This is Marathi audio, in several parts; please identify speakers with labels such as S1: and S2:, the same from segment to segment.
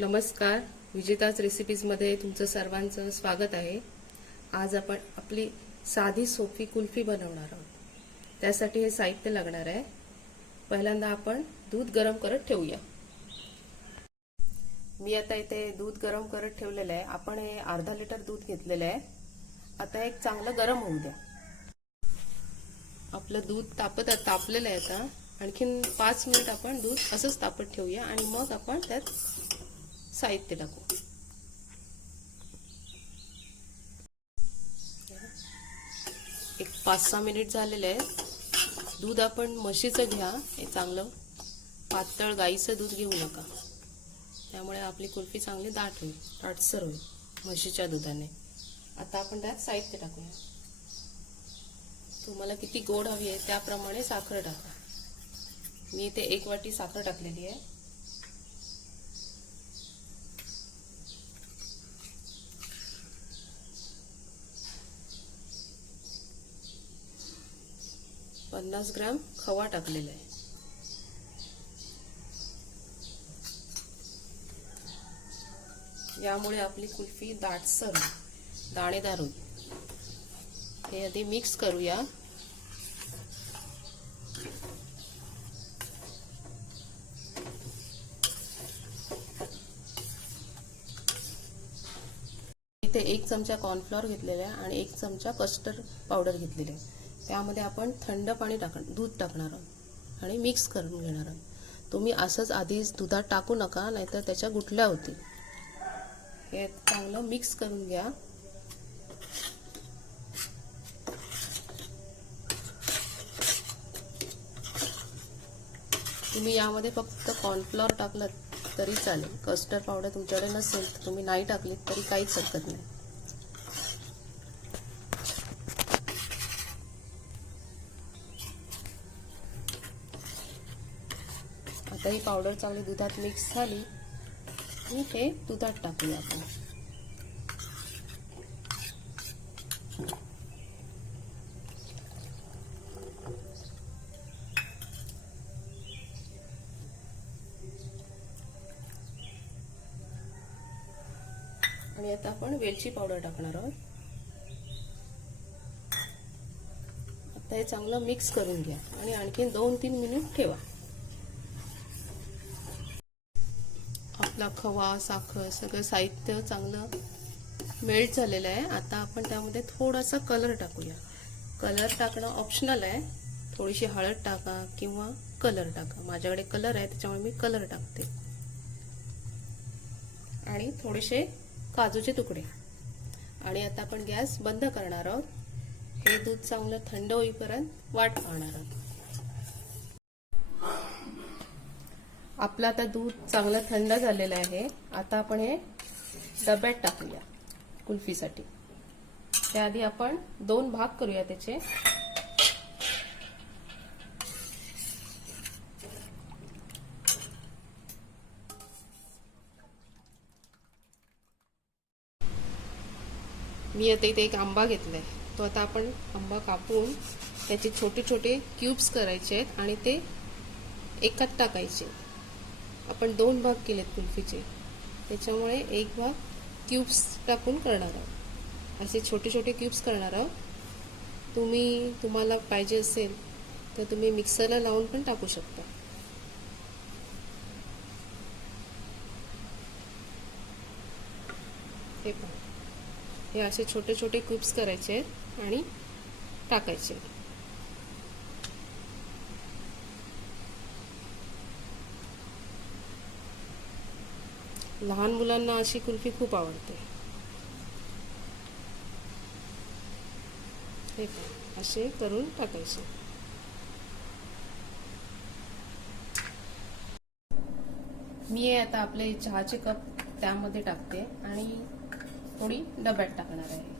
S1: नमस्कार. विजेताच रेसिपीजमध्ये तुमचं सर्वांचं स्वागत आहे. आज आपण आपली साधी सोपी कुल्फी बनवणार आहोत. त्यासाठी हे साहित्य लागणार आहे. पहिल्यांदा आपण दूध गरम करत ठेवूया. मी आता इथे दूध गरम करत ठेवलेलं आहे. आपण हे अर्धा लिटर दूध घेतलेलं आहे. आता एक चांगलं गरम होऊ द्या. आपलं दूध तापत तापलेलं आहे आता. आणखीन पाच मिनिट आपण दूध असंच तापत ठेवूया आणि मग आपण त्यात साहित्य टाकू एक पाच सहा मिनिट झालेले आहे दूध आपण म्हशीचं घ्या. हे चांगलं पातळ गाईचं दूध घेऊ नका. त्यामुळे आपली कुल्फी चांगली दाट होईल. दाटसर होईल म्हशीच्या दुधाने. आता आपण त्यात साहित्य टाकूया. तुम्हाला किती गोड हवी आहे त्याप्रमाणे साखर टाका. मी इथे एक वाटी साखर टाकलेली आहे. पन्नास ग्रॅम खवा टाकलेला आहे. यामुळे आपली कुल्फी दाटसर दाणेदार होईल. हे आधी मिक्स करूया. इथे एक चमचा कॉर्नफ्लॉर घेतलेला आहे आणि एक चमचा कस्टर्ड पावडर घेतलेली आहे. त्यामध्ये आपण थंड पाणी टाक दूध टाकणार आहोत आणि मिक्स करून घेणार आहोत. तुम्ही असंच आधीच दुधात टाकू नका नाहीतर त्याच्या गुठल्या होतील. हे चांगलं मिक्स करून घ्या. तुम्ही यामध्ये फक्त कॉर्नफ्लॉर टाकलं तरी चालेल. कस्टर्ड पावडर तुमच्याकडे नसेल तर तुम्ही नाही टाकलीत तरी काहीच हरकत नाही. आता ही पावडर चांगली दुधात मिक्स झाली आणि हे दुधात टाकूया आपण. आणि आता आपण वेलची पावडर टाकणार आहोत. आता हे चांगलं मिक्स करून घ्या आणि आणखीन दोन तीन मिनिट ठेवा. आपला खवा साखर सगळं साहित्य चांगलं मेल्ट झालेलं आहे. आता आपण त्यामध्ये थोडासा कलर टाकूया. कलर टाकणं ऑप्शनल आहे. थोडीशी हळद टाका किंवा कलर टाका. माझ्याकडे कलर आहे त्याच्यामुळे मी कलर टाकते. आणि थोडेसे काजूचे तुकडे. आणि आता आपण गॅस बंद करणार आहोत. हे दूध चांगलं थंड होईपर्यंत वाट पाहणार आहोत. आपलं आता दूध चांगलं थंड झालेलं आहे. आता आपण हे डब्यात टाकूया कुल्फीसाठी. त्याआधी आपण दोन भाग करूया त्याचे. मी आता इथे एक आंबा घेतलाय. तो आता आपण आंबा कापून त्याचे छोटे छोटे क्यूब्स करायचे आहेत आणि ते एकात टाकायचे. आपण दोन भाग केलेत कुल्फीचे. त्याच्यामुळे एक भाग क्यूब्स टाकून करणार आहोत. असे छोटे छोटे क्यूब्स करणार आहोत. तुम्ही तुम्हाला पाहिजे असेल तर तुम्ही मिक्सरला लावून पण टाकू शकता. हे पण हे असे छोटे छोटे क्यूब्स करायचे आहेत आणि टाकायचे लहान मुलांना अशी कुल्फी खूप आवडते. हे असे करून टाकायचे. मी हे आता आपले चहाचे कप त्यामध्ये टाकते आणि थोडी डब्यात टाकणार आहे.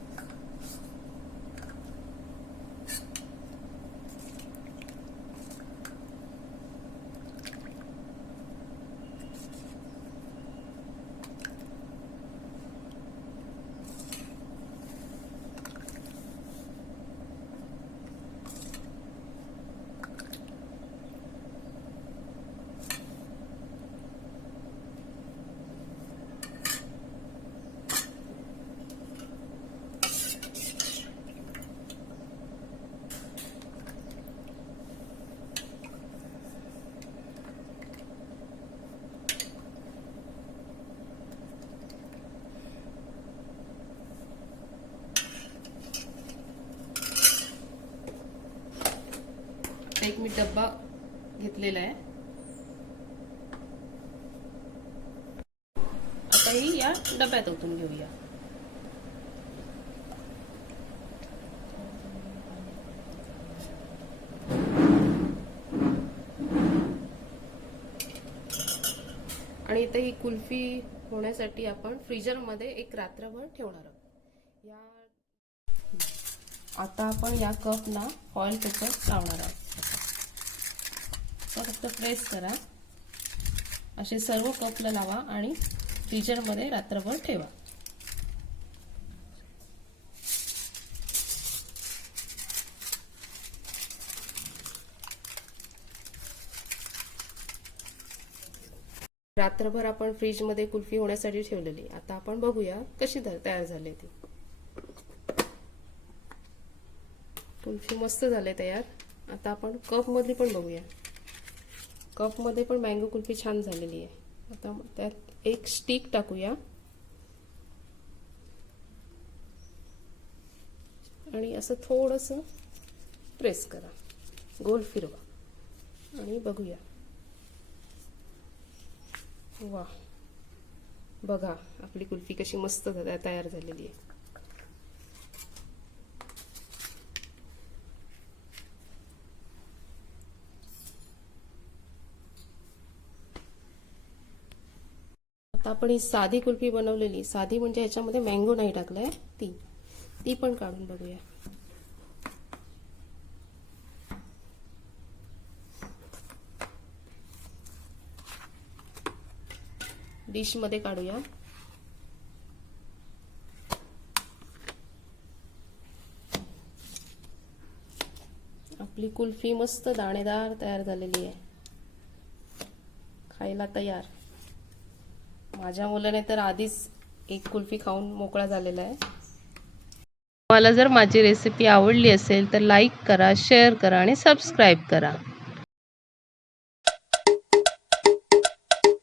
S1: एक मी डब्बा घेतलेला आहे. आता ही या डब्यात ओतून घेऊया. आणि इथे ही कुल्फी होण्यासाठी आपण फ्रीजरमध्ये एक रात्रभर ठेवणार आहोत. या आता आपण या कप ना ऑइल त्याच्यात लावणार आहोत. फक्त प्रेस करा. असे सर्व कपला लावा आणि फ्रीजरमध्ये रात्रभर ठेवा. रात्रभर आपण फ्रीजमध्ये कुल्फी होण्यासाठी ठेवलेली. आता आपण बघूया कशी तयार झाली ती. कुल्फी मस्त झाले तयार. आता आपण कपमधली पण बघूया. कपमध्ये पण मँगो कुल्फी छान झालेली आहे. आता त्यात एक स्टिक टाकूया. आणि असं थोडंसं प्रेस करा. गोल फिरवा. आणि बघूया. वा बघा आपली कुल्फी कशी मस्त झा- तयार झालेली आहे. आता आपण ही साधी कुल्फी बनवलेली. साधी म्हणजे ह्याच्यामध्ये मँगो नाही टाकलाय. ती. ती पण काढून बघूया. डिशमध्ये काढूया. आपली कुल्फी मस्त दाणेदार तयार झालेली आहे. खायला तयार. माझ्या मुलाने तर आधीच एक कुल्फी खाऊन मोकळा झालेला आहे. मला जर माझी रेसिपी आवडली असेल तर लाईक करा शेअर करा आणि सबस्क्राईब करा.